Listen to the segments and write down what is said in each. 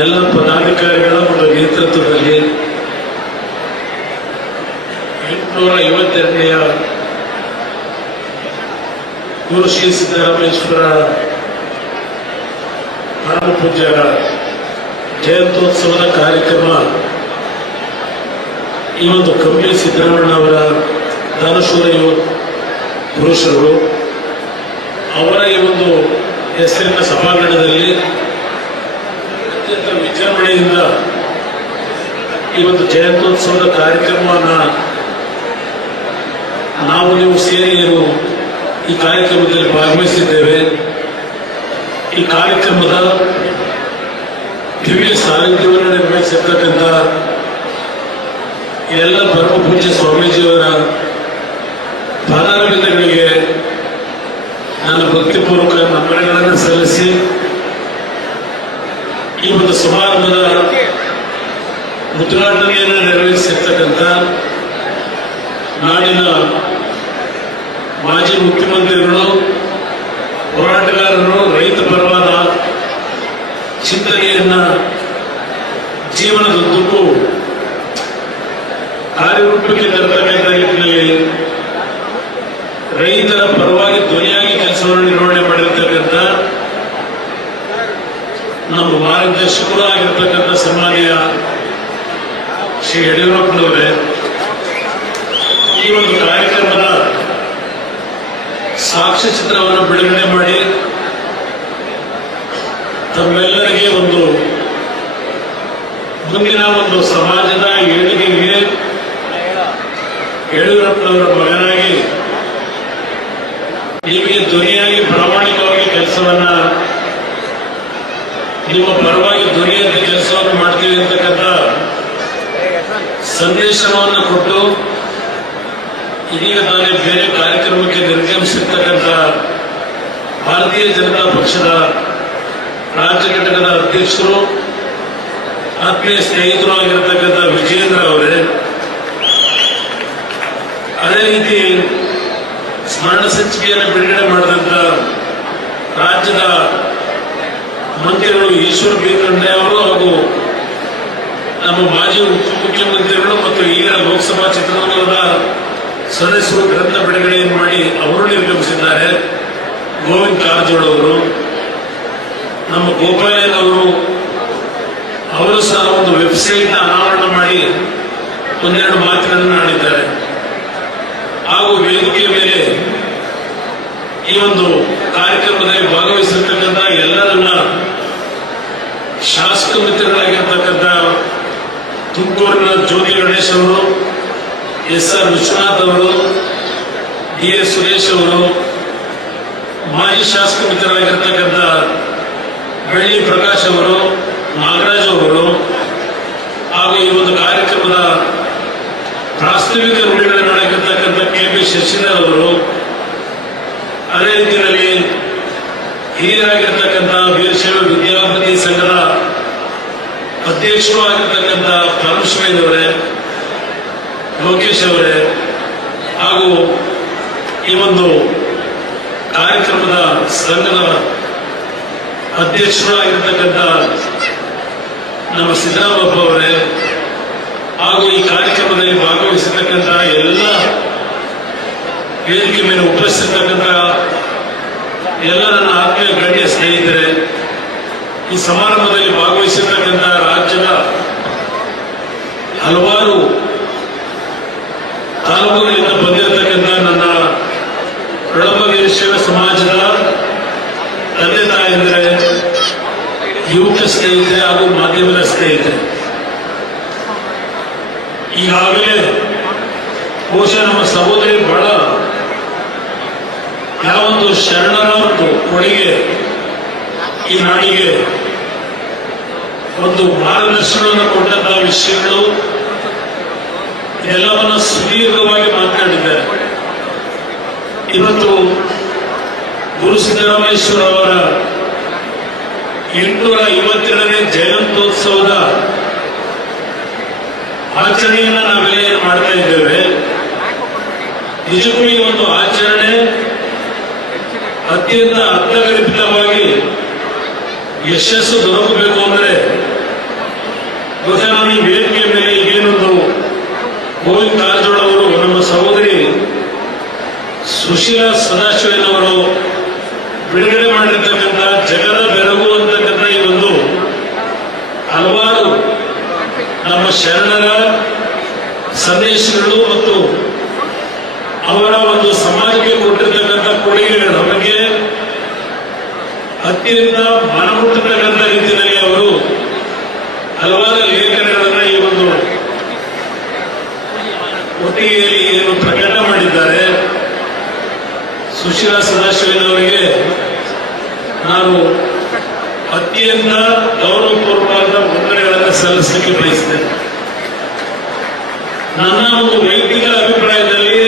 ಎಲ್ಲ ಪದಾಧಿಕಾರಿಗಳ ಒಂದು ನೇತೃತ್ವದಲ್ಲಿ 852ನೇ ಗುರು ಶ್ರೀ ಸಿದ್ದರಾಮೇಶ್ವರ ಪರಮ ಪೂಜ್ಯರ ಜಯಂತ್ಯೋತ್ಸವದ ಕಾರ್ಯಕ್ರಮ ಈ ಒಂದು ಕಂಬಿ ಸಿದ್ದರಾಮಣ್ಣವರ ದಾನಶೂರ ಪುರುಷರು ಅವರ ಈ ಒಂದು ಹೆಸರಿನ ಸಭಾಂಗಣದಲ್ಲಿ ಅತ್ಯಂತ ವಿಜೃಂಭಣೆಯಿಂದ ಈ ಒಂದು ಜಯಂತ್ಯೋತ್ಸವದ ಕಾರ್ಯಕ್ರಮವನ್ನು ನಾವು ನೀವು ಸೇರಿ ಈ ಕಾರ್ಯಕ್ರಮದಲ್ಲಿ ಭಾಗವಹಿಸಿದ್ದೇವೆ. ಈ ಕಾರ್ಯಕ್ರಮದ ದಿವ್ಯ ಸಾನ್ನಿಧ್ಯವನ್ನು ನಿರ್ವಹಿಸಿರ್ತಕ್ಕಂಥ ಎಲ್ಲ ಪರಮ ಪೂಜ್ಯ ಸ್ವಾಮೀಜಿಯವರ ಪಾದಾರವಿಂದಗಳಿಗೆ ನನ್ನ ಭಕ್ತಿಪೂರ್ವಕ ನಮನಗಳನ್ನು ಸಲ್ಲಿಸಿ ಈ ಒಂದು ಸಮಾರಂಭದ ಉದ್ಘಾಟನೆಯನ್ನು ನೆರವೇರಿಸಿರ್ತಕ್ಕಂಥ ನಾಡಿನ ಮಾಜಿ ಮುಖ್ಯಮಂತ್ರಿಗಳು, ಹೋರಾಟಗಾರರು, ರೈತ ಪರವಾದ ಚಿಂತನೆಯನ್ನ ಜೀವನದುದ್ದಕ್ಕೂ ಕಾರ್ಯರೂಪಕ್ಕೆ ತರತಕ್ಕಂಥ ನಿಟ್ಟಿನಲ್ಲಿ ರೈತರ ಪರವಾಗಿ ಧ್ವನಿಯಾಗಿ ಕೆಲಸವನ್ನು ನಿರ್ವಹಣೆ ಮಾಡಿರ್ತಕ್ಕಂಥ ನಮ್ಮ ಮಾರ್ಗದರ್ಶಕರು ಆಗಿರ್ತಕ್ಕಂಥ ಸನ್ಮಾನ್ಯ ಶ್ರೀ ಯಡಿಯೂರಪ್ಪನವರೇ, ಈ ಒಂದು ಕಾರ್ಯಕ್ರಮದ ಸಾಕ್ಷ್ಯಚಿತ್ರವನ್ನು ಬಿಡುಗಡೆ ಮಾಡಿ ತಮ್ಮೆಲ್ಲರಿಗೆ ಒಂದು ಮುಂದಿನ ಒಂದು ಸಮಾಜದ ಏಳಿಗೆಗೆ ಯಡಿಯೂರಪ್ಪನವರ ಮಗನಾಗಿ ನಿಮಗೆ ಧ್ವನಿಯಾಗಿ ಪ್ರಾಮಾಣಿಕವಾಗಿ ಕೆಲಸವನ್ನ ನಿಮ್ಮ ಪರವಾಗಿ ಧ್ವನಿಯಂತೆ ಕೆಲಸವನ್ನು ಮಾಡ್ತೀವಿ ಅಂತಕ್ಕಂಥ ಸಂದೇಶವನ್ನು ಕೊಟ್ಟು ಇದೀಗ ತಾನೇ ಬೇರೆ ಕಾರ್ಯಕ್ರಮಕ್ಕೆ ನಿರ್ಗಮಿಸಿರ್ತಕ್ಕಂಥ ಭಾರತೀಯ ಜನತಾ ಪಕ್ಷದ ರಾಜ್ಯ ಘಟಕದ ಅಧ್ಯಕ್ಷರು, ಆತ್ಮೀಯ ಸ್ನೇಹಿತರು ಆಗಿರತಕ್ಕಂಥ ವಿಜಯೇಂದ್ರ ಅವರೇ, ಅದೇ ರೀತಿ ಸ್ಮರಣ ಸಂಚಿಕೆಯನ್ನು ಬಿಡುಗಡೆ ಮಾಡಿದಂಥ ರಾಜ್ಯದ ಮಂತ್ರಿಗಳು ಈಶ್ವರ ಬಿ ಖಂಡ್ರೆ ಅವರು ಹಾಗೂ ನಮ್ಮ ಮಾಜಿ ಉಪಮುಖ್ಯಮಂತ್ರಿಗಳು ಮತ್ತು ಈಗ ಲೋಕಸಭಾ ಚಿತ್ರದುರ್ಗದ ಸದಸ್ಯರು ಗ್ರಂಥ ಬಿಡುಗಡೆಯನ್ನು ಮಾಡಿ ಅವರು ನಿರ್ಗಮಿಸಿದ್ದಾರೆ. ಗೋವಿಂದ ಕಾರಜೋಳ ಅವರು, ನಮ್ಮ ಗೋಪಾಲಯ್ಯ ಅವರು ಸಹ ಒಂದು ವೆಬ್ಸೈಟ್ನ ಅನಾವರಣ ಮಾಡಿ ಒಂದೆರಡು ಮಾತುಗಳನ್ನು ಆಡಿದ್ದಾರೆ. ಹಾಗೂ ವೇದಿಕೆಯ ಮೇಲೆ ಈ ಒಂದು ಕಾರ್ಯಕ್ರಮದಲ್ಲಿ ಭಾಗವಹಿಸಿರ್ತಕ್ಕಂಥ ಎಲ್ಲರನ್ನ ಶಾಸಕ ಮಿತ್ರರಾಗಿರ್ತಕ್ಕಂಥ ತುಮಕೂರಿನ ಜ್ಯೋತಿ ಗಣೇಶ್ ಅವರು, ಎಸ್.ಆರ್. ವಿಶ್ವನಾಥ್ ಅವರು, ಡಿ.ಎಸ್. ಸುರೇಶ್ ಅವರು, ಮಾಜಿ ಶಾಸಕ ಮಿತ್ರರಾಗಿರ್ತಕ್ಕಂಥ ಬೆಳ್ಳಿ ಪ್ರಕಾಶ್ ಅವರು, ನಾಗರಾಜ್ ಅವರು, ಹಾಗೂ ಈ ಒಂದು ಕಾರ್ಯಕ್ರಮದ ಪ್ರಾಸ್ತಾವಿಕ ನುಡಿಗಳನ್ನು ನಡೆಸಿರ್ತಕ್ಕಂಥ ಕೆ.ಪಿ. ಶಶಿಧರ್ ಅವರು, ಅದೇ ರೀತಿಯಲ್ಲಿ ಹಿರಿಯರಾಗಿರ್ತಕ್ಕಂಥ ವೀರಶೈವ ವಿದ್ಯಾಪತಿ ಸಂಘದ ಅಧ್ಯಕ್ಷರು ಆಗಿರ್ತಕ್ಕಂಥ ಪರಮಶಿವಯ್ಯ ಅವರೇ, ಲೋಕೇಶ್ ಅವರೇ, ಹಾಗೂ ಈ ಒಂದು ಕಾರ್ಯಕ್ರಮದ ಸಂಘದ ಅಧ್ಯಕ್ಷರು ಆಗಿರ್ತಕ್ಕಂಥ ನಮ್ಮ ಸಿದ್ದರಾಮಪ್ಪ ಅವರೇ, ಹಾಗೂ ಈ ಕಾರ್ಯಕ್ರಮದಲ್ಲಿ ಭಾಗವಹಿಸಿರ್ತಕ್ಕಂಥ ಎಲ್ಲ ವೇದಿಕೆ ಮೇಲೆ ಉಪಸ್ಥಿತಕ್ಕಂಥ ಎಲ್ಲ ನನ್ನ ಆತ್ಮೀಯ ಗಣ್ಯ ಸ್ನೇಹಿತರೆ, ಈ ಸಮಾರಂಭದಲ್ಲಿ ಭಾಗವಹಿಸಿರ್ತಕ್ಕಂಥ ರಾಜ್ಯದ ಹಲವಾರು ತಾಲೂಕುಗಳಿಂದ ಬಂದಿರತಕ್ಕಂಥ ನನ್ನ ಪ್ರಳಂಬ ವೀರಶೈವ ಸಮಾಜದ ತಂದೆ ತಾಯಂದ್ರೆ, ಯುವಕ ಸ್ನೇಹಿತರೆ ಹಾಗೂ ಮಾಧ್ಯಮದ ಸ್ನೇಹಿತರೆ, ಈಗಾಗಲೇ ಬಹುಶಃ ನಮ್ಮ ಸಹೋದರಿ ಬಹಳ ಯಾವೊಂದು ಶರಣರ ಒಂದು ಕೊಡುಗೆ ಈ ನಾಡಿಗೆ ಒಂದು ಮಾರ್ಗದರ್ಶನವನ್ನು ಕೊಟ್ಟಂತಹ ವಿಷಯಗಳು ಎಲ್ಲವನ್ನ ಸುದೀರ್ಘವಾಗಿ ಮಾತನಾಡಿದ್ದಾರೆ. ಇವತ್ತು ಗುರು ಸಿದ್ದರಾಮೇಶ್ವರ ಅವರ 852ನೇ ಜಯಂತ್ಯೋತ್ಸವದ ಆಚರಣೆಯನ್ನ ನಾವೆಲ್ಲ ಮಾಡ್ತಾ ಇದ್ದೇವೆ. ನಿಜಕ್ಕೂ ಈ ಒಂದು ಆಚರಣೆ ಅತ್ಯಂತ ಅರ್ಥಗರ್ಭಿತವಾಗಿ ಯಶಸ್ಸು ದೊರಕಬೇಕು ಅಂದ್ರೆ ಗೋವಿಂದ ಕಾರಜೋಳ ಅವರು, ನಮ್ಮ ಸಹೋದರಿ ಸುಶೀಲಾ ಸದಾಶಿವನವರು ಬಿಡುಗಡೆ ಮಾಡಿರ್ತಕ್ಕಂಥ ಜಗದ ಬೆರಗು ಅಂತಕ್ಕಂಥ ಈ ಒಂದು ಹಲವಾರು ನಮ್ಮ ಶರಣರ ಸಂದೇಶಗಳು ಮತ್ತು ಅವರ ಒಂದು ಸಮಾಜಕ್ಕೆ ಕೊಟ್ಟಿರ್ತಕ್ಕಂಥ ಕೊಡುಗೆಗಳ ಬಗ್ಗೆ ಅತ್ಯಂತ ಮನಮುಟ್ಟತಕ್ಕಂಥ ರೀತಿಯಲ್ಲಿ ಅವರು ಹಲವಾರು ಲೇಖನಗಳನ್ನು ಈ ಒಂದು ಒಟ್ಟಿಗೆಯಲ್ಲಿ ಏನು ಪ್ರಕಟ ಮಾಡಿದ್ದಾರೆ. ಸುಶೀಲಾ ಸದಾಶಿವನವರಿಗೆ ನಾನು ಅತ್ಯಂತ ಗೌರವಪೂರ್ವಕವಾದ ವಂದನೆಗಳನ್ನು ಸಲ್ಲಿಸಲಿಕ್ಕೆ ಬಯಸ್ತೇನೆ. ನನ್ನ ಒಂದು ವೈಯಕ್ತಿಕ ಅಭಿಪ್ರಾಯದಲ್ಲಿ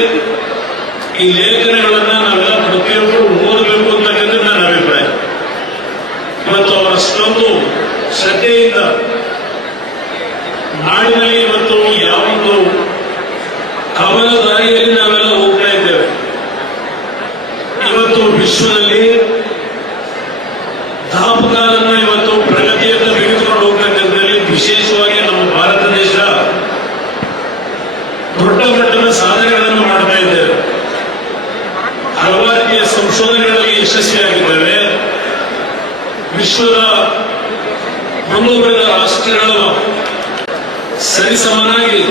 ಈ ಲೇಖನಗಳನ್ನು ನಾವೆಲ್ಲ ಪ್ರತಿಯೊಬ್ಬರು ಓದಬೇಕು ಅಂತಕ್ಕಂಥ ನನ್ನ ಅಭಿಪ್ರಾಯ. ಇವತ್ತು ಅವರಷ್ಟೊಂದು ಶ್ರದ್ಧೆಯಿಂದ ನಾಡಿನಲ್ಲಿ ಇವತ್ತು ಯಾವೊಂದು ಕವಲ ದಾರಿಯಲ್ಲಿ ನಾವೆಲ್ಲ ಹೋಗ್ತಾ ಇದ್ದೇವೆ. ಇವತ್ತು ವಿಶ್ವದಲ್ಲಿ ದಾಪುಗಾಲನ್ನು ಇವತ್ತು ಪ್ರಗತಿಯನ್ನು ತೆಗೆದುಕೊಂಡು ಹೋಗ್ತಕ್ಕಂಥದ್ರಲ್ಲಿ ವಿಶೇಷವಾಗಿ ನಮ್ಮ ಭಾರತ ದೇಶ ದೊಡ್ಡ ಮಟ್ಟದ ಸಾಧನೆಗಳನ್ನು ಮಾಡ್ತಾ ಇದ್ದೇವೆ. ಹಲವಾರು ರೀತಿಯ ಸಂಶೋಧನೆಗಳಲ್ಲಿ ಯಶಸ್ವಿಯಾಗಿದ್ದೇವೆ. ವಿಶ್ವದ ಮುಂದುವರೆದ ರಾಷ್ಟ್ರಗಳ ಸರಿಸಮನಾಗಿ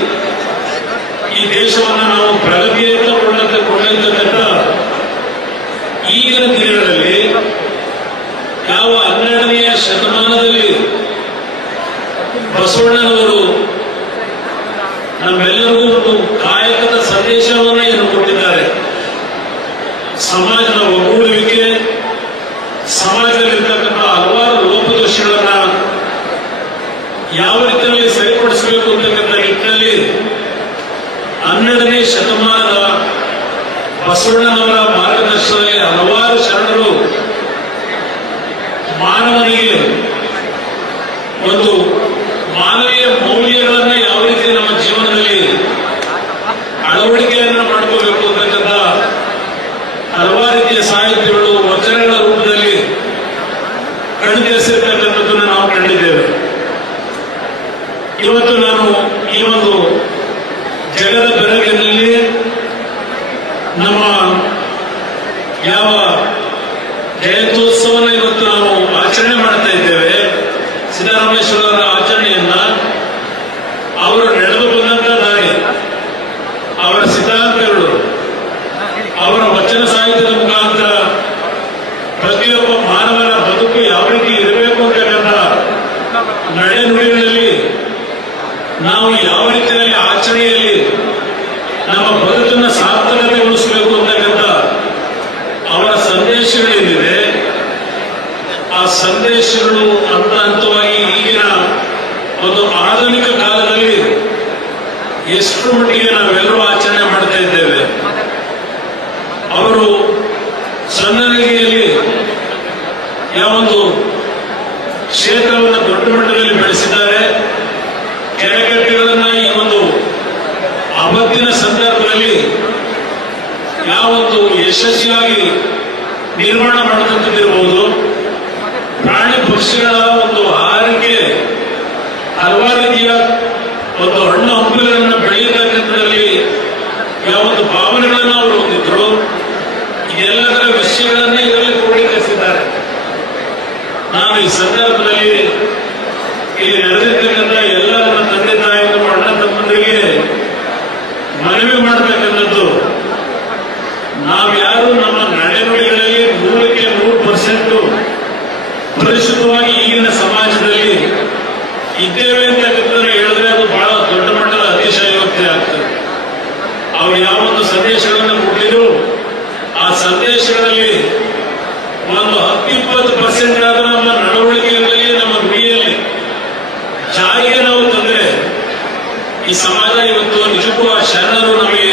ಈ ದೇಶವನ್ನು ನಾವು ಪ್ರಗತಿಯತ್ತ ಕೊಂಡೊಯ್ತಕ್ಕಂಥ ಈಗಿನ ದಿನಗಳಲ್ಲಿ ಯಾವ 12ನೇ ಶತಮಾನದಲ್ಲಿ ಬಸವಣ್ಣನವರು ನಮ್ಮೆಲ್ಲರಿಗೂ ಒಂದು ಕಾಯಕದ ಸಂದೇಶವನ್ನು ಏನು ಕೊಟ್ಟಿದ್ದಾರೆ. ಸಮಾಜದ ಒಗ್ಗೂಡುವಿಕೆ, ಸಮಾಜದಲ್ಲಿರ್ತಕ್ಕಂಥ ಹಲವಾರು ಲೋಪದೋಷಗಳನ್ನ ಯಾವ ರೀತಿಯಲ್ಲಿ ಸರಿಪಡಿಸಬೇಕು ಅಂತಕ್ಕಂಥ ನಿಟ್ಟಿನಲ್ಲಿ 12ನೇ ಶತಮಾನದ ಬಸವಣ್ಣನವರ ಮಾರ್ಗದರ್ಶನದಲ್ಲಿ ಹಲವಾರು ಶರಣರು ಮಾನವನಿಗೆ ಒಂದು ಮಾನವೀಯ ಮೌಲ್ಯಗಳನ್ನು ಯಾವ ರೀತಿ ನಮ್ಮ ಜೀವನದಲ್ಲಿ ಅಳವಡಿಕೆಯನ್ನು ಮಾಡ್ಕೋಬೇಕು ಅಂತಕ್ಕಂಥ ಹಲವಾರು ರೀತಿಯ ಸಾಹಿತ್ಯಗಳು ವಚನಗಳ ರೂಪದಲ್ಲಿ ಕಣ್ಣಿಸಿರ್ತಕ್ಕಂಥದ್ದನ್ನು ನಾವು ಕಂಡಿದ್ದೇವೆ. ಇವತ್ತು ನಾನು ಈ ಒಂದು ಜಗದ ಬೆರಗಿನಲ್ಲಿ ನಮ್ಮ ಯಾವ ಜಯಂತ್ಯೋತ್ಸವನ ಇವತ್ತು ನಾವು ಆಚರಣೆ ಮಾಡ್ತಾ ಇದ್ದೇವೆ, ಸಿದ್ದರಾಮೇಶ್ವರರ ಆಚರಣೆಯನ್ನ ಅವರು ನಡೆದು ಬಂದಂತ ದಾರಿ, ಅವರ ಸಿದ್ಧಾಂತಗಳು, ಅವರ ವಚನ ಸಾಹಿತ್ಯದ ಮುಖಾಂತರ ಪ್ರತಿಯೊಬ್ಬ ಮಾನವನ ಬದುಕು ಯಾವ ರೀತಿ ಇರಬೇಕು ಅಂತಕ್ಕಂಥ ನಡೆನುಡಿಗಳಲ್ಲಿ ನಾವು ಯಾವ ರೀತಿಯಲ್ಲಿ ಆಚರಣೆಯಲ್ಲಿ ನಮ್ಮ ಬದುಕನ್ನು ಸಾರ್ಥಕತೆಗೊಳಿಸಬೇಕು ಅಂತಕ್ಕಂಥ ಅವರ ಸಂದೇಶಗಳೇನಿದೆ, ಆ ಸಂದೇಶಗಳು ಹಂತ ಹಂತವಾಗಿ ಈಗಿನ ಒಂದು ಆಧುನಿಕ ಕಾಲದಲ್ಲಿ ಎಷ್ಟು ಮಟ್ಟಿಗೆ ನಾವೆಲ್ಲರೂ ಆಚರಣೆ ಮಾಡ್ತಾ ಇದ್ದೇವೆ. ಅವರು ಸಣ್ಣರಿಗೆಯಲ್ಲಿ ಯಾವೊಂದು ಕ್ಷೇತ್ರವನ್ನು ದೊಡ್ಡ ಮಟ್ಟದಲ್ಲಿ ಬೆಳೆಸಿದ್ದಾರೆ. ಕೆರೆಕಟ್ಟೆಗಳನ್ನ ಈ ಒಂದು ಆಪತ್ತಿನ ಸಂದರ್ಭದಲ್ಲಿ ಯಾವೊಂದು ಯಶಸ್ವಿಯಾಗಿ ನಿರ್ಮಾಣ ಮಾಡದಂತಿರಬಹುದು. ಪ್ರಾಣಿ ಪಕ್ಷಿಗಳ ಒಂದು ಆಹಾರಕ್ಕೆ ಹಲವಾರು ರೀತಿಯ ಒಂದು ಹಣ್ಣು ಹಂಪಲುಗಳನ್ನು ಬೆಳೆಯತಕ್ಕಂಥದ್ರಲ್ಲಿ ಯಾವೊಂದು ಭಾವನೆಗಳನ್ನು ಅವರು ಹೊಂದಿದ್ರು. ಇದೆಲ್ಲದರ ವಿಷಯಗಳನ್ನೇ ಇದರಲ್ಲಿ ಕ್ರೋಢೀಕರಿಸಿದ್ದಾರೆ. ನಾನು ಈ ಸಂದರ್ಭದಲ್ಲಿ ಇಲ್ಲಿ ನಡೆದಿರ್ತಕ್ಕಂಥ ಎಲ್ಲ ನನ್ನ ತಂದೆ ತಾಯಿಗಳು, ಅಣ್ಣ ತಮ್ಮಂದಿರಿಗೆ ಮನವಿ ಮಾಡತಕ್ಕಂಥದ್ದು, ನಾವ್ಯಾರು ನಮ್ಮ ನಡೆನುಡಿಗಳಲ್ಲಿ 100% ಪರಿಶುದ್ಧವಾಗಿ ಈಗಿನ ಸಮಾಜದಲ್ಲಿ ಇದ್ದೇವೆ ಅಂತಕ್ಕಂಥದ್ದು ಹೇಳಿದ್ರೆ ಅದು ಬಹಳ ದೊಡ್ಡ ಮಟ್ಟದ ಅತಿಶಯೋಕ್ತಿ ಆಗ್ತದೆ. ಅವ್ರು ಯಾವೊಂದು ಸಂದೇಶಗಳನ್ನು ಕೊಟ್ಟಿದ್ರು ಆ ಸಂದೇಶಗಳಲ್ಲಿ ಒಂದು 10-20% ಆದರೂ ನಮ್ಮ ನಡವಳಿಕೆಗಳಲ್ಲಿ, ನಮ್ಮ ನುಡಿಯಲ್ಲಿ ಜಾರಿಗೆ ನಾವು ತಂದ್ರೆ ಈ ಸಮಾಜ ಇವತ್ತು ನಿಜಕ್ಕೂ ಆ ಶರಣರು ನಮಗೆ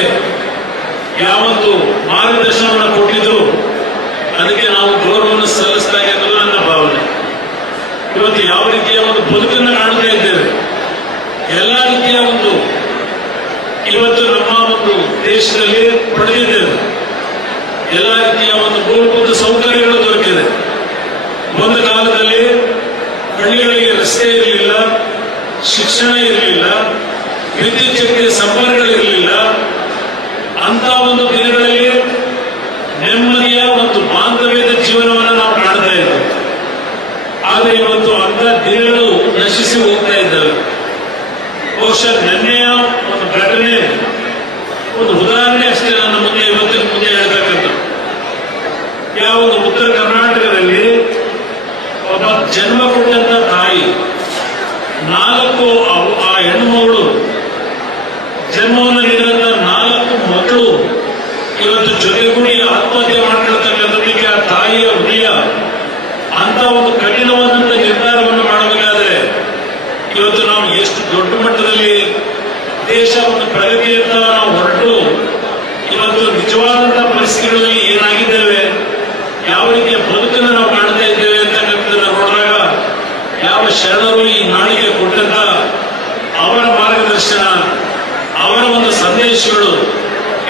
ಯಾವತ್ತು ಮಾರ್ಗದರ್ಶನವನ್ನು ಕೊಟ್ಟಿದ್ರು ಅದಕ್ಕೆ ನಾವು ಗೌರವವನ್ನು ಸಲ್ಲಿಸ್ತಾ ಇರೋದು ನನ್ನ ಭಾವನೆ. ಇವತ್ತು ಯಾವ ರೀತಿಯ ಒಂದು ಬದುಕನ್ನು ಕಾಣ್ತಾ ಇದ್ದೇವೆ, ಎಲ್ಲ ರೀತಿಯ ಒಂದು ಇವತ್ತು ನಮ್ಮ ಒಂದು ದೇಶದಲ್ಲಿ ಪಡೆದಿದ್ದೇವೆ. ಎಲ್ಲ ರೀತಿಯ ಒಂದು ಮೂಲಭೂತ ಸೌಕರ್ಯಗಳು ದೊರಕಿದೆ. ಒಂದು ಕಾಲದಲ್ಲಿ ಹಳ್ಳಿಗಳಿಗೆ ರಸ್ತೆ ಇರಲಿಲ್ಲ, ಶಿಕ್ಷಣ ಇರಲಿಲ್ಲ, ವಿದ್ಯುತ್ ಶಕ್ತಿಯ ಸಂಪರ್ಕಗಳಿರಲಿಲ್ಲ. ಆದರೆ ಇವತ್ತು ಅಂತ ದಿನಗಳು ನಶಿಸಿ ಹೋಗ್ತಾ ಇದ್ದಾವೆ. ಬಹುಶಃ ನಿನ್ನೆಯ ಒಂದು ಘಟನೆ, ಒಂದು ಉದಾಹರಣೆ ಅಷ್ಟೇ ನನ್ನ ಮುಂದೆ ಇವತ್ತಿನ ಮುಂದೆ ಹೇಳ್ತಕ್ಕಂಥ. ಯಾವ ಒಂದು ಉತ್ತರ ಕರ್ನಾಟಕದಲ್ಲಿ ಒಬ್ಬ ಜನ್ಮ ಕೊಟ್ಟಂತ ತಾಯಿ 4 ಆ ಹೆಣ್ಣು ಮಗಳು ಜನ್ಮವನ್ನು ನೀಡಿದಂತ 4 ಮಕ್ಕಳು ಇವತ್ತು ಜೊತೆಗೂಡಿ ಆತ್ಮಹತ್ಯೆ ಮಾಡ್ಕೊಳ್ತಕ್ಕಂಥದ್ದಕ್ಕೆ ಆ ತಾಯಿಯ ಹೃದಯ ಅಂತ ಒಂದು ಕಠಿಣವಾದಂತ ನಿರ್ಧಾರವನ್ನು ಮಾಡಬೇಕಾದ್ರೆ ಇವತ್ತು ನಾವು ಎಷ್ಟು ದೊಡ್ಡ ಮಟ್ಟದಲ್ಲಿ ದೇಶ ಒಂದು ಪ್ರಗತಿಯತ್ತ ನಾವು ಹೊರಟು ಇವತ್ತು ನಿಜವಾದಂತಹ ಪರಿಸ್ಥಿತಿಗಳಲ್ಲಿ ಏನಾಗಿದ್ದೇವೆ, ಯಾವ ರೀತಿಯ ಬದುಕನ್ನು ನಾವು ಕಾಣ್ತಾ ಇದ್ದೇವೆ ಅಂತಕ್ಕಂಥದ್ದನ್ನ ನೋಡಿದಾಗ ಯಾವ ಶರಣರು ಈ ನಾಡಿಗೆ ಕೊಟ್ಟಂತ ಅವರ ಮಾರ್ಗದರ್ಶನ, ಅವರ ಒಂದು ಸಂದೇಶಗಳು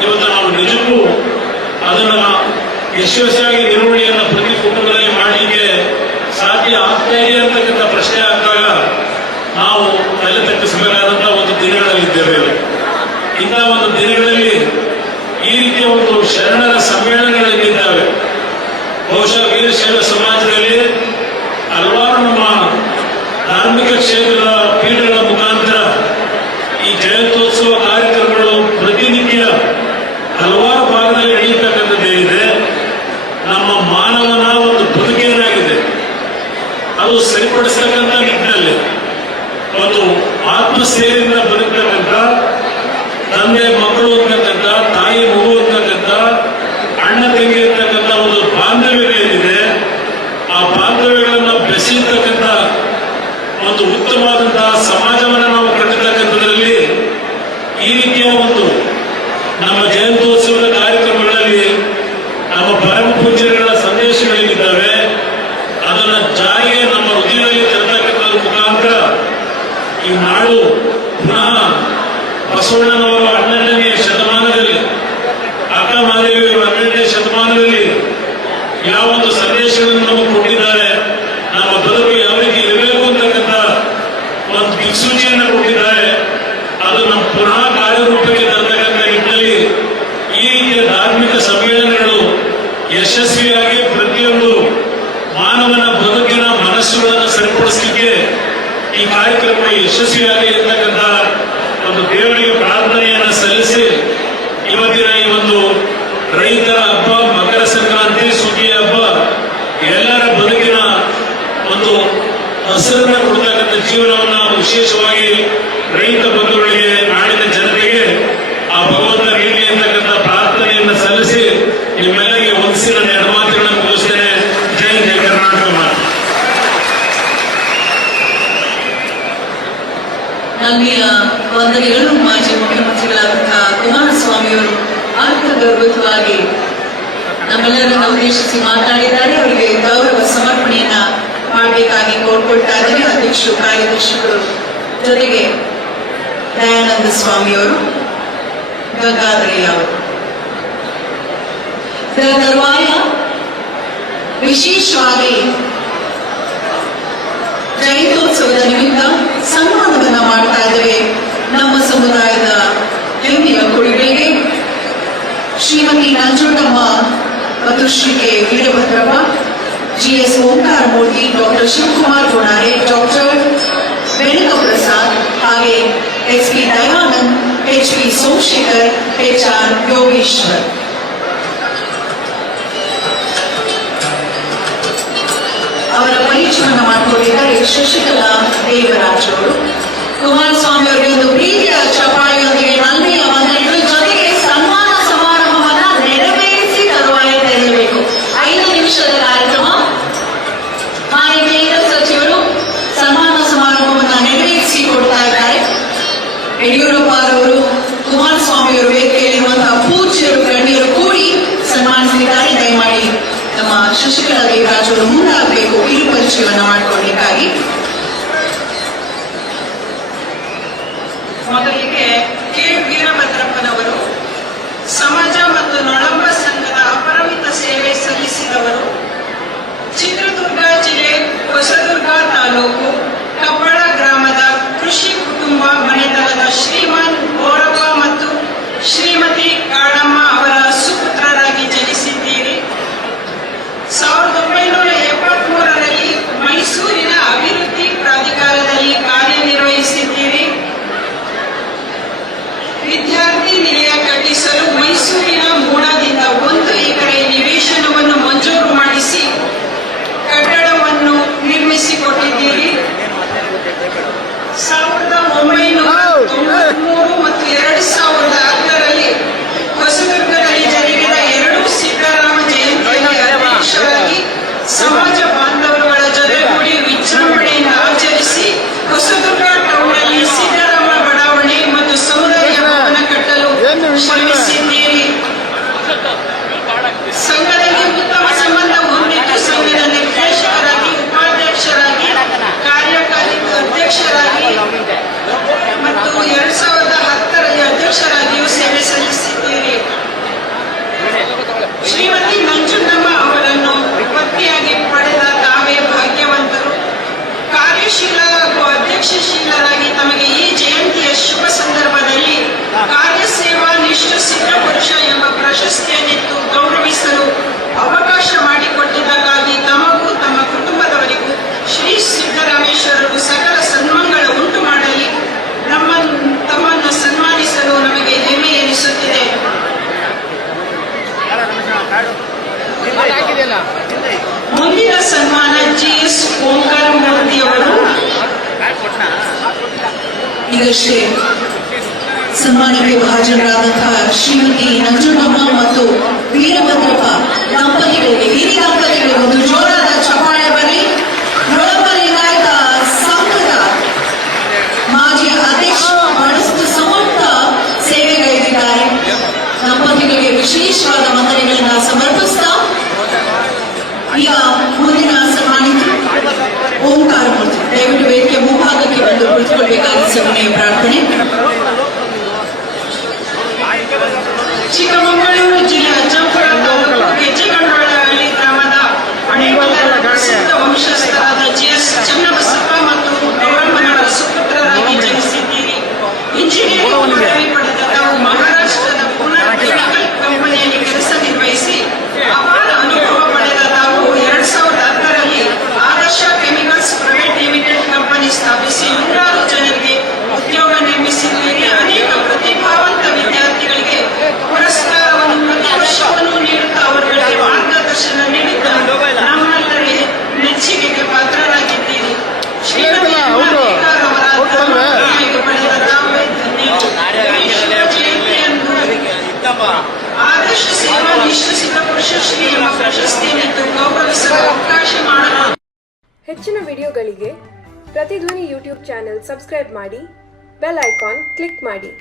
ಇವತ್ತು ನಾವು ನಿಜಕ್ಕೂ ಅದನ್ನ ಯಶಸ್ವಿಯಾಗಿ ನಿರ್ವಹಣೆಯನ್ನು ಪ್ರತಿ ಕುಟುಂಬದಲ್ಲಿ ಮಾಡಲಿಕ್ಕೆ ಸಾಧ್ಯ ಆಗ್ತಾ ಇದೆ ಅಂತಕ್ಕಂಥ ಪ್ರಶ್ನೆ ಆದಾಗ ನಾವು ತಲೆ ತಗ್ಗಿಸಬೇಕಾದಂತಹ ಒಂದು ದಿನಗಳಲ್ಲಿದ್ದೇವೆ. ಇಂತಹ ಒಂದು ದಿನಗಳಲ್ಲಿ ಈ ರೀತಿಯ ಒಂದು ಶರಣರ ಸಮ್ಮೇಳನಗಳಿದ್ದಾವೆ. ಬಹುಶಃ ವೀರಶೈವ ಸಮಾಜದಲ್ಲಿ ಹಲವಾರು ನಮ್ಮ ಧಾರ್ಮಿಕ ಕ್ಷೇತ್ರದ ಪೀಠಗಳ ಮುಖಾಂತರ ಈ ಜಯಂತ್ಯೋತ್ಸವ ಕಾರ್ಯಕ್ರಮಗಳು ಪ್ರತಿನಿತ್ಯ ಹಲವಾರು ಭಾಗದಲ್ಲಿ ನಡೆಯತಕ್ಕಂಥದ್ದೇನಿದೆ. ನಮ್ಮ ಮಾನವನ ಒಂದು ಬದುಕೇನಾಗಿದೆ ಅದು ಸರಿಪಡಿಸತಕ್ಕಂಥ ನಿಟ್ಟಿನಲ್ಲಿ ಒಂದು ಆತ್ಮಸ್ಥೈರ್ಯದಿಂದ ಬದುಕತಕ್ಕಂಥ ತಂದೆ ಮಕ್ಕಳು ಅಂತಕ್ಕಂಥ, ತಾಯಿ ಮಗು ಅಂತಕ್ಕಂಥ, ಅಣ್ಣ ತಂಗಿ ಇರ್ತಕ್ಕಂಥ ಒಂದು ಬಾಂಧವ್ಯ ಏನಿದೆ, ಆ ಬಾಂಧವ್ಯಗಳನ್ನು ಬೆಸೆಯತಕ್ಕಂಥ ಒಂದು ಉತ್ತಮವಾದಂತಹ ಸಮಾಜವನ್ನು ನಾವು ಕಟ್ಟತಕ್ಕಂಥದ್ರಲ್ಲಿ ಈ ರೀತಿಯ ಒಂದು ನಮ್ಮ ಜಯಂತ್ಯೋತ್ಸವದ ಕಾರ್ಯಕ್ರಮಗಳಲ್ಲಿ ನಮ್ಮ ಪರಮ ಪೂಜ್ಯರುಗಳ ಸಂದೇಶಗಳೇನಿದ್ದಾವೆ ಅದನ್ನ ಜಾರಿಗೆ ನಮ್ಮ ಹೃದಯದಲ್ಲಿ ತರತಕ್ಕಂಥದ್ರ ಮುಖಾಂತರ ಈ ನಾಡು ಪುನಃ ಬಸವಣ್ಣನವರ 12ನೇ ಶತಮಾನದಲ್ಲಿ, ಅಕ್ಕ ಮಹಾದೇವಿಯವರು 12ನೇ ಶತಮಾನದಲ್ಲಿ ಯಾವ ಒಂದು ಸಂದೇಶಗಳನ್ನು ನಮಗೆ ಕೊಟ್ಟಿದ್ದಾರೆ, ನಮ್ಮ ಬದುಕು ಯಾವ ರೀತಿ ಇರಬೇಕು ಅಂತಕ್ಕಂಥ ಒಂದು ದಿಕ್ಸೂಚಿಯನ್ನು ಕೊಟ್ಟಿದ್ದಾರೆ. ಅದು ನಮ್ಮ ಪುನಃ ಕಾರ್ಯರೂಪಕ್ಕೆ ತರತಕ್ಕಂಥ ನಿಟ್ಟಿನಲ್ಲಿ ಈ ರೀತಿಯ ಧಾರ್ಮಿಕ ಸಮ್ಮೇಳನಗಳು ಯಶಸ್ವಿಯಾಗಿ ಪ್ರತಿಯೊಂದು ಮಾನವನ ಬದುಕಿನ ಮನಸ್ಸುಗಳನ್ನು ಸರಿಪಡಿಸಲಿಕ್ಕೆ ಈ ಕಾರ್ಯಕ್ರಮಗಳು ಯಶಸ್ವಿಯಾಗಿ ಇರತಕ್ಕಂಥ ಒಂದು ದೇವರಿಗೆ ಪ್ರಾರ್ಥನೆಯನ್ನು ಸಲ್ಲಿಸಿ ಇವತ್ತಿನ ಈ ಒಂದು ರೈತರ ಹಬ್ಬ, ಮಕರ ಸಂಕ್ರಾಂತಿ, ಸುಗ್ಗಿಯ ಹಬ್ಬ ಎಲ್ಲರ ಬದುಕಿನ ಒಂದು ಹಸಿರನ್ನು ಕೊಡ್ತಕ್ಕಂಥ ಜೀವನವನ್ನ ವಿಶೇಷವಾಗಿ ರೈತ ಬಂಧುಗಳಿಗೆ, ನಾಡಿನ ಜನತೆಗೆ ಆ ಭಗವಂತ ನೀಡಲಿ ಅಂತಕ್ಕಂಥ ಪ್ರಾರ್ಥನೆಯನ್ನು ಸಲ್ಲಿಸಿ ನಿಮ್ಮೆಲ್ಲರಿಗೆ ವಂದಿಸಿ ನನ್ನ ಎಡಮಾತುಗಳನ್ನು ಮುಗಿಸ್ತೇನೆ. ಜೈ ಜೈ ಕರ್ನಾಟಕ ಮಾತು. ನಮ್ಮೆಯ ವಂದನೆಗಳು ಮಾಜಿ ಮುಖ್ಯಮಂತ್ರಿಗಳಾದಂತಹ ಕುಮಾರಸ್ವಾಮಿಯವರು ಅರ್ಥಗರ್ಭಿತವಾಗಿ ನಮ್ಮೆಲ್ಲರನ್ನು ಉದ್ದೇಶಿಸಿ ಮಾತನಾಡಿದ್ದಾರೆ. ಅವರಿಗೆ ಗೌರವ ಸಮರ್ಪಣೆಯನ್ನ ಮಾಡಬೇಕಾಗಿ ಕೋರ್ಕೊಳ್ತಾ ಇದ್ದಾರೆ ಅಧ್ಯಕ್ಷರು, ಕಾರ್ಯದರ್ಶಿಗಳು, ಜೊತೆಗೆ ದಯಾನಂದ ಸ್ವಾಮಿಯವರು, ಗಂಗಾಧರಯ್ಯ ಅವರು. ಇದರ ತರುವಾಯ ವಿಶೇಷವಾಗಿ ಜಯಂತ್ಯೋತ್ಸವದ ನಿಮಿತ್ತ ಸನ್ಮಾನವನ್ನ ಮಾಡ್ತಾ ಇದ್ದೇವೆ ನಮ್ಮ ಸಮುದಾಯದ ಹೆಮ್ಮೆಯ ಕೊಡುಗೆಗೆ ಶ್ರೀಮತಿ ನಂಜುಂಡಮ್ಮ ಮತ್ತು Shri K Veerabhadrappa, GS Omkaramurthy, doctor Shivakumar Gunare, doctor Venika Prasad, ಹಾಗೆ SP Dayanand, HP Somashekar, HR Yogeshwar. ಅವರ ಪರಿಚಯವನ್ನು ಮಾಡಿಕೊಂಡಿದ್ದಾರೆ ಶಶಿಕಲಾ ದೇವರಾಜ್ ಅವರು. ಕುಮಾರಸ್ವಾಮಿ ಅವರಿಗೆ ಒಂದು ಪ್ರೀತಿಯ ಚಪಾಳಿಯೊಂದಿಗೆ ನನ್ನೆಯ ವಂದನೆಗಳು, ಜೊತೆಗೆ ಸನ್ಮಾನ ಸಮಾರಂಭವನ್ನ ನೆರವೇರಿಸಿ ತರುವಾಯ ತೆರಳಬೇಕು. 5 ನಿಮಿಷದ ಕಾರ್ಯಕ್ರಮ. ಮಾನ್ಯ ಕೇಂದ್ರ ಸಚಿವರು ಸನ್ಮಾನ ಸಮಾರಂಭವನ್ನ ನೆರವೇರಿಸಿ ಕೊಡ್ತಾ ಇದ್ದಾರೆ. ಯಡಿಯೂರಪ್ಪ ಅವರು, ಕುಮಾರಸ್ವಾಮಿ ಅವರು ವೇದಿಕೆಯಲ್ಲಿರುವಂತಹ ಪೂಜ್ಯರು, ಗಣ್ಯರು ಕೂಡಿ ಸನ್ಮಾನಿಸಿದ್ದಾರೆ. ದಯಮಾಡಿ ನಮ್ಮ ಶಶಿಕಲಾ ದೇವರಾಜ್ ಅವರು ಮುಂದಾಗಬೇಕು ಕಿರುಪರಿಚಯವನ್ನ ಮಾಡಿಕೊಳ್ಳಲಿಕ್ಕಾಗಿ. ಮೊದಲಿಗೆ ಕೆ ವೀರಭದ್ರಪ್ಪನವರು ಸಮಾಜ ಮತ್ತು ನೊಳಂಬ ಸಂಘದ ಅಪರಿಮಿತ ಸೇವೆ ಸಲ್ಲಿಸಿದವರು. ಚಿತ್ರದುರ್ಗ ಜಿಲ್ಲೆ ಹೊಸದುರ್ಗ ತಾಲೂಕು ಕಬ್ಬಳ ಗ್ರಾಮದ ಕೃಷಿ ಕುಟುಂಬ ಮನೆತನದ ಶ್ರೀಮಾನ್ ಗೋರಪ್ಪ ಮತ್ತು ಶ್ರೀಮತಿ ಕಾಳಮ್ಮ ಅವರ ಸುಪುತ್ರರಾಗಿ ಜನಿಸಿದ್ದೀರಿ. 1973ರಲ್ಲಿ ಮೈಸೂರಿನ ಕಾರ್ಯಶೀಲ ಹಾಗೂ ಅಧ್ಯಕ್ಷಶೀಲರಾಗಿ ತಮಗೆ ಈ ಜಯಂತಿಯ ಶುಭ ಸಂದರ್ಭದಲ್ಲಿ ಕಾರ್ಯಸೇವಾ ನಿಷ್ಠ ಸಿದ್ಧ ಪುರುಷ ಎಂಬ ಪ್ರಶಸ್ತಿಯನ್ನಿತ್ತು ಗೌರವಿಸಲು ಅವಕಾಶ ಮಾಡಿಕೊಟ್ಟಿದ್ದಕ್ಕಾಗಿ ತಮಗೂ ತಮ್ಮ ಕುಟುಂಬದವರಿಗೂ ಶ್ರೀ ಸಿದ್ದರಾಮೇಶ್ವರರು ಸಕಲ ಸನ್ಮಾನಗಳ ಉಂಟು ಮಾಡಲಿ. ತಮ್ಮನ್ನು ಸನ್ಮಾನಿಸಲು ನಮಗೆ ಹೆಮ್ಮೆ ಎನಿಸುತ್ತಿದೆ. ಮುಂದಿನ ಸನ್ಮಾನ GS ಓಂಕಾರ ಮೂರ್ತಿಯವರು. ಈಗಷ್ಟೇ ಸನ್ಮಾನಕ್ಕೆ ಹಾಜರಾದಂತಹ ಶ್ರೀಮತಿ ನಂಜುಂಡಮ್ಮ ಮತ್ತು ವೀರಭದ್ರಪ್ಪ ದಂಪತಿಗಳಿಗೆ ಹಿರಿಯ ದಂಪತಿಗಳಿಗೆ ಒಂದು ಜೋರಾದ ಚಪ್ಪಾಳೆ ಬರಲಿ. ನೊಳಂಬ ಲಿಂಗಾಯತ ಸಂಘದ ಮಾಜಿ ಅಧ್ಯಕ್ಷ ಬಹಳಷ್ಟು ಸಮರ್ಥ ಸೇವೆಗೈದಿದ್ದಾರೆ. ದಂಪತಿಗಳಿಗೆ ವಿಶೇಷವಾದ ವಂದನೆಗಳನ್ನ ಸಮರ್ಪಿಸ್ತಾ ಈಗ ಮುಂದಿನ ಸನ್ಮಾನಿತರು ಓಂಕಾರ ಮೂರ್ತಿ. ದಯವಿಟ್ಟು ವೇದಿಕೆ ಮುಂಭಾಗಕ್ಕೆ ಬಂದು ಕುಳಿತುಕೊಳ್ಬೇಕಾದ ಸಮಯ ಪ್ರಾರ್ಥನೆ. ಚಿಕ್ಕಮಗಳೂರು ಜಿಲ್ಲೆ ಅಜ್ಜಂಪುರ ತಾಲೂಕು ಗೆಜ್ಜೆಗಂಡೋಳಹಳ್ಳಿ ಗ್ರಾಮದ ಹಣೆಬಲ್ಲರ ಪ್ರಸಿದ್ಧ ವಂಶಸ್ಥರಾದ GS ಚನ್ನಬಸಪ್ಪ ಮತ್ತು ಗೌರಮ್ಮನವರ ಸುಪುತ್ರರಾಗಿ ಜನಿಸಿದ್ದೀರಿ. ಇಂಜಿನಿಯರಿಂಗ್ ಪದವಿ ಪಡೆದ ತಾವು ಮಹಾರಾಷ್ಟ್ರದ ಪುನಾ ಕೆಮಿಕಲ್ ಕಂಪನಿಯಲ್ಲಿ ಕೆಲಸ ನಿರ್ವಹಿಸಿ ಅಪಾರ ಅನುಭವ ಪಡೆದ ತಾವು 2010ರಲ್ಲಿ ಆದರ್ಶ ಕೆಮಿಕಲ್ಸ್ ಪ್ರೈವೇಟ್ ಲಿಮಿಟೆಡ್ ಕಂಪನಿ ಸ್ಥಾಪಿಸಿ 100 ಜನರಿಗೆ ಉದ್ಯೋಗ ನಿರ್ಮಿಸಿದ್ದೀರಿ. ಅನೇಕ ಪ್ರತಿಭಾವಂತ ವಿದ್ಯಾರ್ಥಿಗಳಿಗೆ ಪುರಸ್ಕಾರವನ್ನು ಪ್ರತಿ ವರ್ಷವನ್ನೂ ನೀಡುತ್ತಾ ಅವರುಗಳಿಗೆ ಮಾರ್ಗದರ್ಶನ ನೀಡುತ್ತಾ ನಮ್ಮೆಲ್ಲರಿಗೆ ಮೆಚ್ಚುಗೆಗೆ ಪಾತ್ರರಾಗಿದ್ದೀರಿ. ಶ್ರೀಮತಿ ಪಡೆದ ತಾವೇ ಧನ್ಯರು. ಜಯಂತಿಯಂದು ಆದರ್ಶ ಸೇವಾ ನಿಷ್ಠ ಸಿದ್ಧ ಪುರುಷ ಶ್ರೀ ಎಂಬ ಪ್ರಶಸ್ತಿಯನ್ನಿತ್ತು ಗೌರವಿಸಲು ಅವಕಾಶ ಮಾಡಲಾಗಿದೆ. ಹೆಚ್ಚಿನ ವಿಡಿಯೋಗಳಿಗೆ ಪ್ರತಿಧ್ವನಿ ಯೂಟ್ಯೂಬ್ ಚಾನೆಲ್ ಸಬ್ಸ್ಕ್ರೈಬ್ ಮಾಡಿ, ಬೆಲ್ ಐಕಾನ್ ಕ್ಲಿಕ್ ಮಾಡಿ.